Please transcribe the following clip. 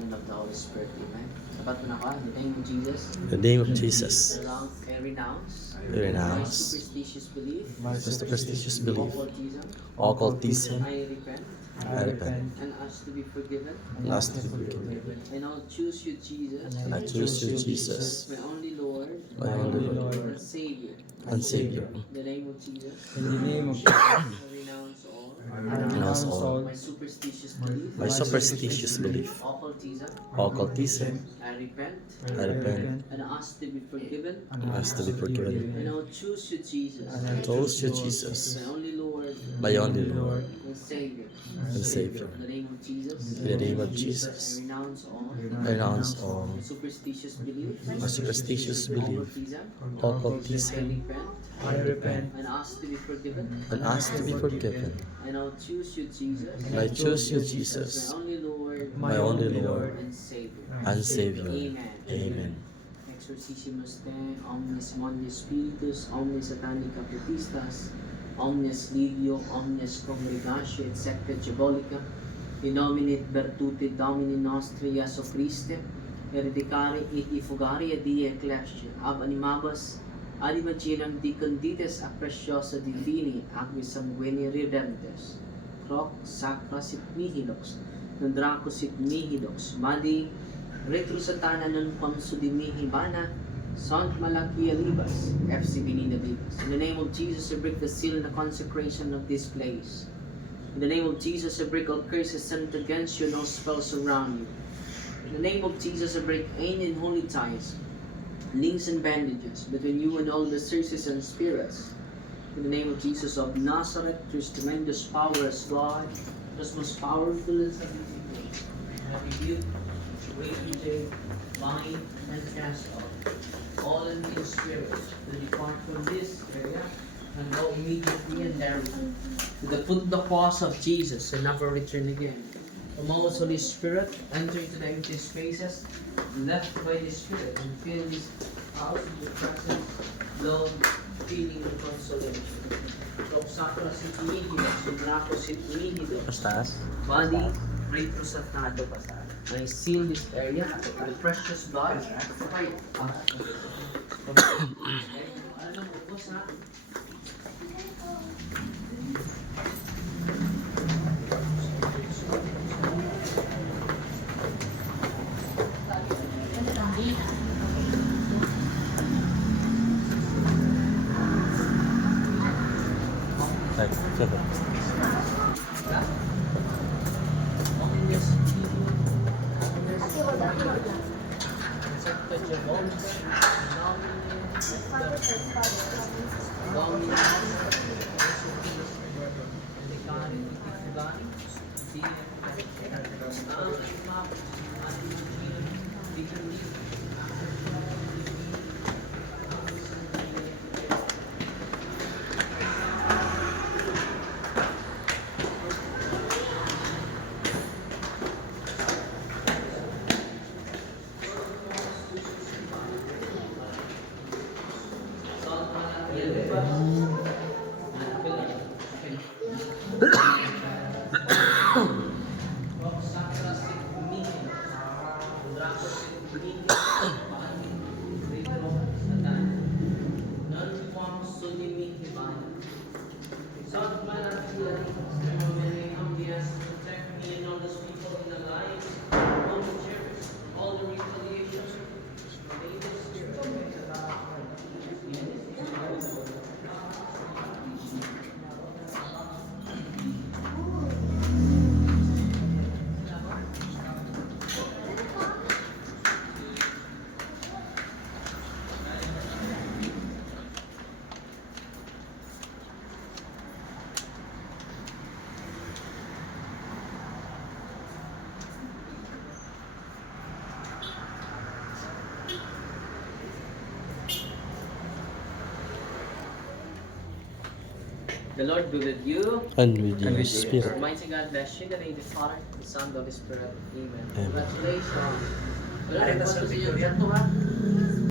Son, and of the Holy Spirit. Amen. Sapat mo na ka. In the name of Jesus. In the name of Jesus, I renounce we my renounce superstitious belief, my superstitious belief, occultism, occultism, I repent, I repent, and ask to be forgiven. and ask to be forgiven. And I'll choose you, Jesus, And I choose you, Jesus, my only Lord my only Lord and Savior. and Savior. In the name of Jesus, In the name of I renounce all Renounce all my superstitious belief, my superstitious belief, occultism, occultism, I repent, I repent, and ask to be forgiven. and ask to be forgiven. And I'll choose you, Jesus, And choose you, Jesus, my only Lord my only Lord and Savior. and Savior. In the name of Jesus, In the name of I Jesus, renounce all I renounce all superstitious beliefs, my superstitious belief, occultism, occultism, I repent, I repent, and ask to be forgiven. and ask to be forgiven. And I'll choose you, Jesus, And I choose you, my Jesus, only Lord my only Lord and Savior. and Savior. Amen. Amen. Exorcissimus te, omnes mundi spiritus, omnes satanica pretistas, omnes legio, omnes congregatio, et secta diabolica, in nomine et virtute Domini nostri Iesu Christe, eredicare et effugare et die ecclesia, ab animabas, ad imaginam dicondites a preciosa divini, aqui sanguini redemptes, croc sacra sit mihidox, non draco sit mihidox, madi retrosatana non quam sudimihi bana, Sant Malakia Libas, FC Benina Libas. In the name of Jesus, I break the seal and the consecration of this place. In the name of Jesus, I break all curses sent against you and all spells around you. In the name of Jesus, I break any unholy ties, links and bandages between you and all the curses and spirits. In the name of Jesus of Nazareth, there's tremendous power as God, there's most powerful as everything. I rebuke, rage, bind, and cast out all unclean spirits to depart from this area and go immediately and directly to the foot of the cross of Jesus and never return again. O most Holy Spirit, enter into the empty spaces left by the Spirit and fill this house with your presence, love, healing, and consolation. Rob sacra sit mihi, subraco sit mihi, Pastas? body, retrosatado pasar. I seal this area with the precious blood of Christ. The Lord be with you. And with your spirit. Almighty God bless you. The name of the Father, the Son, and the Holy Spirit. Amen. Amen. Congratulations. Wala rin ba sa inyo dyan to ha?